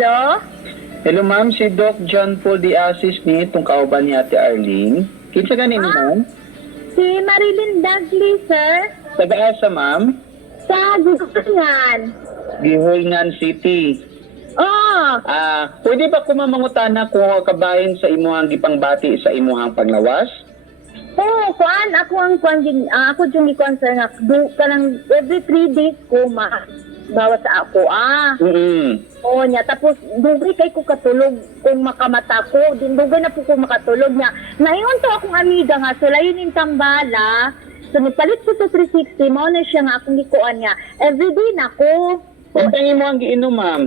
Hello? Hello ma'am, si Doc John Paul de Asis ni itong kauban ni Ate Arlene. Kinsa ganin ma'am? Si Marilyn Dudley, sir. Taga-asa ma'am? Sa Gugutungan. Gihulngan City. Oh, Pwede ba kumamangutana kung kabahin sa imuhang gipangbati sa imuhang paglawas? kuan ako yung ikuan sir nga kanang every 3 days ko bawa sa ako Oo niya, tapos dugay kay ko katulog kung makamata ko, din dugay na po ko makatulog niya. Naingon to akong amiga nga, so layon yung tambala, so nagpalit ko to 360, mo na siya nga akong gikuan niya. Everyday na ko. Kung tangi mo ang giinom ma'am?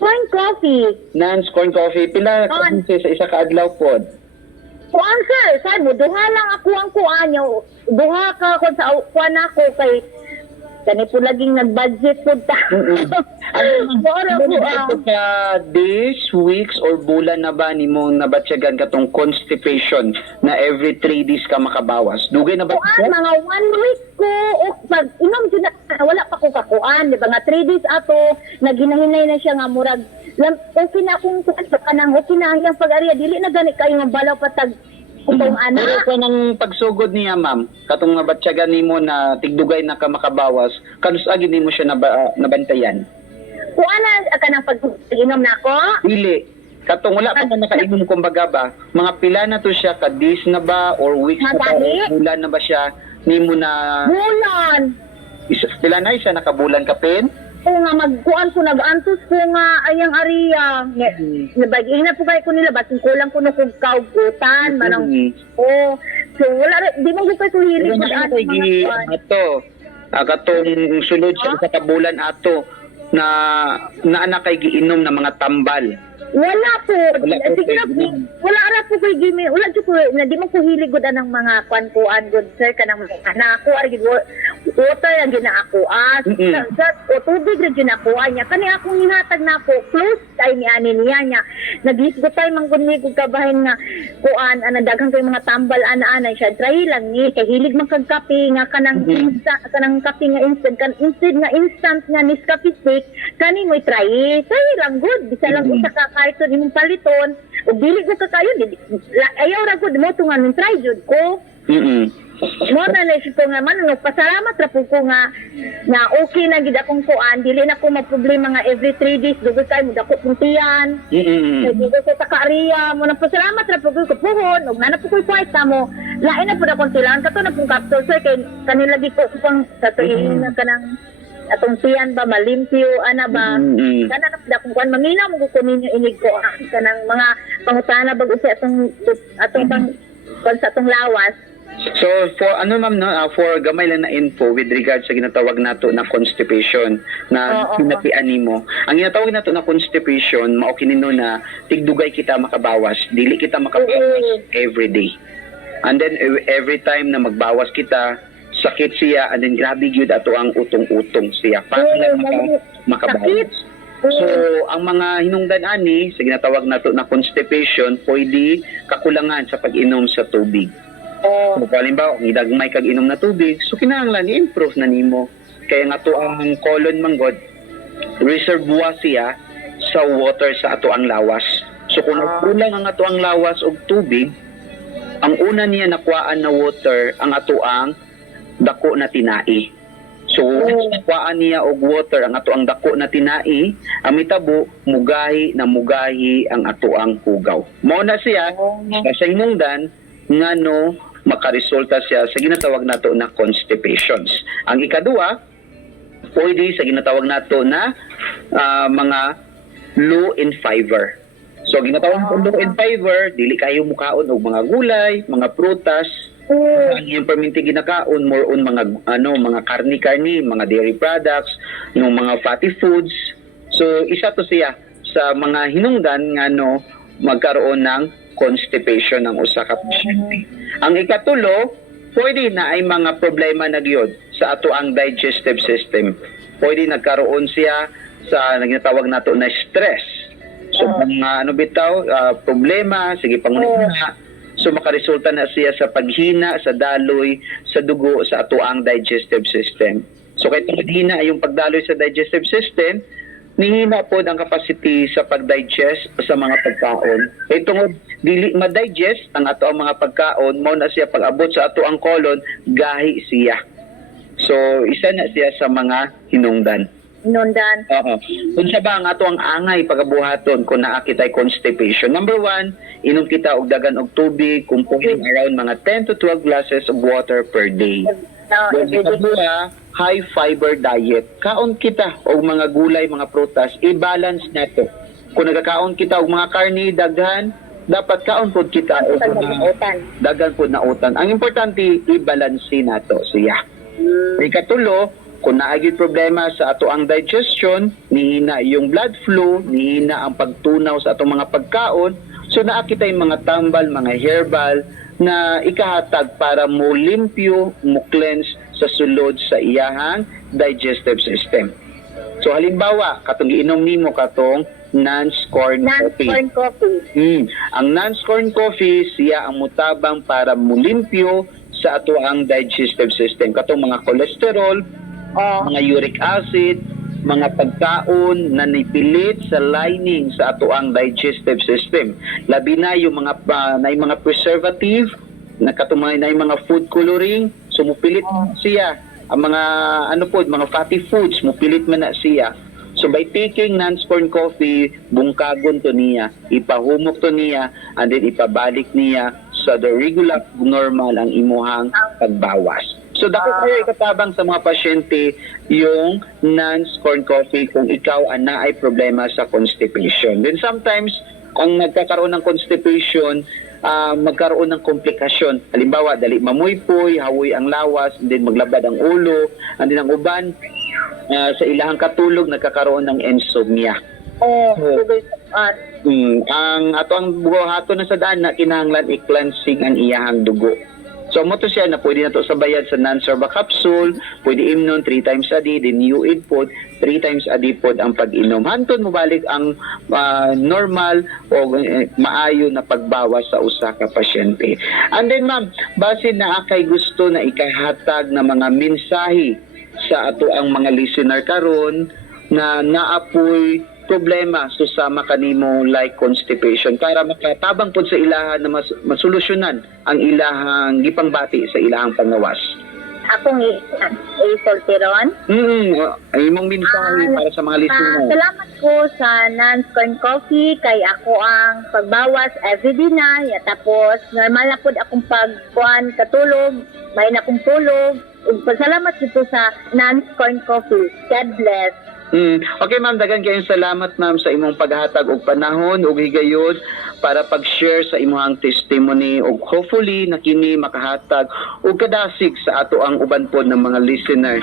Corn coffee. Non-scorn coffee. Pila ka sa isa ka adlaw pod? Kuan sir, sir mo, duha lang ako ang kuan niya. Duha ka kung sa kuan ako kay kani po laging nag-budget po ta. Ka days, weeks, or bulan na ba ni mo nabatsyagan katong constipation na every 3 days ka makabawas? Dugay na ba? Kuan, mga 1 week ko, o pag inom dyan wala pa ko kakuan, di ba nga 3 days ato, naginahinay na siya nga murag, okay na akong kuan sa kanang, okay na hanggang pag-ariya, dili na gani kayo nga balaw patag itong anak. Pero ka ng pagsugod niya, ma'am, katong nabatsyagan ni mo na tigdugay na ka makabawas, kanusagin ni mo siya nabantayan? Kuan na ka ng pag-inom na ako? Dili. Katong wala pa na nakainom kumbaga ba, mga pila na to siya, ka-days na ba, or weeks na ba, or bulan na ba siya, ni mo na... Bulan! Pila na siya, nakabulan ka pen? Oo nga, magkuan ko, nag-antos ko nga, ayang ariya. Nabagay na po kayo ko nila, basin kulang ko nung kaugutan, manang, so wala, di mo kayo ko hilig ko daan mga kuan. Katong sulod sa isa ka bulan ato, na anak kay giinom na mga tambal. Wala po. Sige na po. Inom. Wala ra po kay Jimmy. Wala po. Na di mo ko hilig gud ng mga kwan-kuan good sir kanang anak ko ari water ang ginaakuan. O tubig ra ginaakuan niya. Kani akong hinatag na ako close kay ni ani niya. Naghisgutay man gud ni kog kabahin nga kuan ana daghang kay mga tambal ana siya. Try lang ni kay hilig man kag kape nga kanang kanang kape nga instant nga Nescafe stick kani mo try. Try lang good. Bisa lang usa ka kahit imong paliton o dili ko kakayo ayaw ra gud mo tungan try jud ko. Mo na siya nga man pasalamat ra po ko nga okay na gid akong kuan dili na ko maproblema nga every 3 days dugay kay mo dako kong tiyan. Kay dito sa takariya mo na pasalamat ra po ko puhon ug na po ko kwarta mo lain na pud akong tilan kato na pong capsule sir kay kanila gi ko pang katuig na kanang atong tiyan ba malimpyo ana ba kana na pud akong kuan mangina mo ko ninyo inig ko kanang mga pangutana bag usi atong pang sa atong lawas. So for ma'am no, for gamay lang na info with regards sa ginatawag nato na constipation na hinapian nimo. Ang ginatawag nato na constipation mao kinino na tigdugay kita makabawas, dili kita makabawas every day. And then every time na magbawas kita, sakit siya and then grabe gyud ato ang utong-utong siya. Paano lang makabawas? So ang mga hinungdan ani sa ginatawag nato na constipation pwede kakulangan sa pag-inom sa tubig. So, halimbawa, kung idagmay kag inom na tubig, so kinahanglan i-improve na nimo. Kaya nga to ang colon manggod, reservoir siya sa water sa ato ang lawas. So kung kulang ang ato ang lawas og tubig, ang una niya nakuhaan na water ang ato ang dako na tinai. So nakuhaan niya og water ang ato ang dako na tinai, ang mitabo mugahi ang ato ang hugaw. Mao na siya sa hinungdan ngano makaresulta siya sa ginatawag nato na constipations. Ang ikaduha, pwede sa ginatawag nato na mga low in fiber. So ginatawag nato low in fiber, dili kayo mukaon og mga gulay, mga prutas, ang iyong perminti ginakaon more on mga mga karni, mga dairy products, no mga fatty foods. So isa to siya sa mga hinungdan nga magkaroon ng constipation ng usa ka pasyente. Ang ikatulo, pwede na ay mga problema na gyud sa ato ang digestive system. Pwede nagkaroon siya sa naginatawag nato na stress. So mga problema, sige panguna. So makaresulta na siya sa paghina sa daloy sa dugo sa ato ang digestive system. So kay paghina yung pagdaloy sa digestive system, nihina po ang capacity sa pag-digest sa mga pagkaon. Kay tungod dili ma-digest ang ato ang mga pagkaon, mao na siya pag-abot sa ato ang colon, gahi siya. So isa na siya sa mga hinungdan. Nundan. Oo. Unsa ba ang ato ang angay pagabuhaton kung naa kitay constipation? Number 1, inom kita og dagan og tubig, kumpuhin around mga 10 to 12 glasses of water per day. Then ikaduha, high fiber diet. Kaon kita og mga gulay, mga prutas, i-balance nato. Kung nagakaon kita og mga karni daghan, dapat kaon pod kita og mga daghan pod na utan. Ang importante i-balanse nato siya. Ikatulo, kung naagid problema sa ato ang digestion, nihina yung blood flow, nihina ang pagtunaw sa atong mga pagkaon, so naa kitay mga tambal, mga herbal na ikahatag para mo limpyo, mo cleanse sa sulod sa iyahang digestive system. So halimbawa, katong giinom nimo katong non-scorn coffee. Non-corn coffee. Ang non-scorn coffee, siya ang mutabang para mulimpyo sa ato ang digestive system. Katong mga cholesterol, mga uric acid, mga pagkaon na nipilit sa lining sa ato ang digestive system. Labi na yung mga preservative, na katumay na yung mga food coloring, so mupilit siya. Ang mga mga fatty foods, mupilit man na siya. So by taking non-scorn coffee, bungkagon to niya, ipahumok to niya, and then ipabalik niya sa the regular normal ang imuhang pagbawas. So dako kayo ikatabang sa mga pasyente yung non-scorn coffee kung ikaw ana ay problema sa constipation. Then sometimes ang nagkakaroon ng constipation, magkaroon ng komplikasyon. Halimbawa, dali mamuypoy, hawoy ang lawas, and then maglabad ang ulo, and then ang uban, sa ilahang katulog, nagkakaroon ng insomnia. Ang ato ang buhaton na sa daan na kinahanglan i-cleansing ang iyahang dugo. So mo to siya na pwede na to sabayan sa non-serva capsule, pwede imnon 3 times a day, then UID pod 3 times a day pod ang pag-inom. Hantod mo balik ang normal o maayo na pagbawas sa usa ka pasyente. And then ma'am, base na akay gusto na ikahatag na mga mensahe sa ato ang mga listener karon na naapoy problema susama kanimo like constipation para makatabang pod sa ilahan na masolusyonan ang ilahang gipangbati sa ilahang pangawas. Akong i-solteron. Ay imong mensahe para sa mga listener. Salamat po sa non-scorn coffee kay ako ang pagbawas everyday na ya, tapos normal na pod akong pagkuan katulog, may na akong tulog. Ug pasalamat dito sa non-scorn coffee. God bless. Okay ma'am, dagan kayong salamat ma'am sa imong paghatag og panahon ug higayon para pag-share sa imong testimony ug hopefully na kini makahatag og kadasig sa ato ang uban pod ng mga listener.